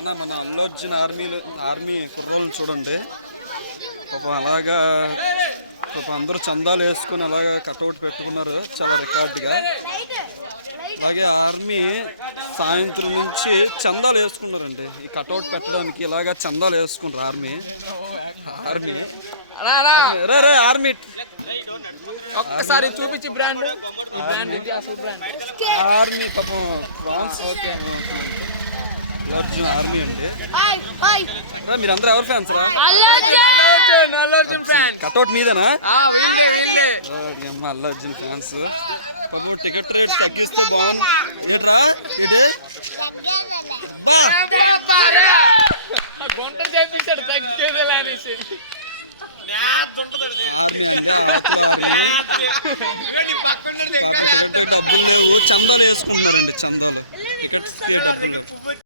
అన్న మన అల్లు అర్జున్ ఆర్మీ కుర్రోళ్ళని చూడండి. పాపం అలాగా పాపం అందరూ చందాలు వేసుకుని అలాగా కట్అవుట్ పెట్టుకున్నారు చాలా రికార్డుగా. అలాగే ఆర్మీ సాయంత్రం నుంచి చందాలు వేసుకున్నారండి ఈ కట్అవుట్ పెట్టడానికి. ఇలాగా చందాలు వేసుకున్నారు ఆర్మీ. ఆర్మీ ఒక్కసారి చూపించి బ్రాండ్ ఈ బ్రాండ్ ఇది అసలు బ్రాండ్ ఆర్మీ పాపం ఫ్రాన్స్. ఓకే అర్జున్ ఆర్మీ అండి. మీరందరూ ఎవరు ఫ్యాన్స్ రా? కట్అవుట్ మీదేనా? అల్లు అర్జున్ ఫ్యాన్స్. పాపం టికెట్ రేట్ తగ్గిస్తే బాగుంది. గుంట చేపించాడు తగ్గేదేలా అనేసి. డబ్బులు లేవు, చందాలు వేసుకుంటారండి. చందాలు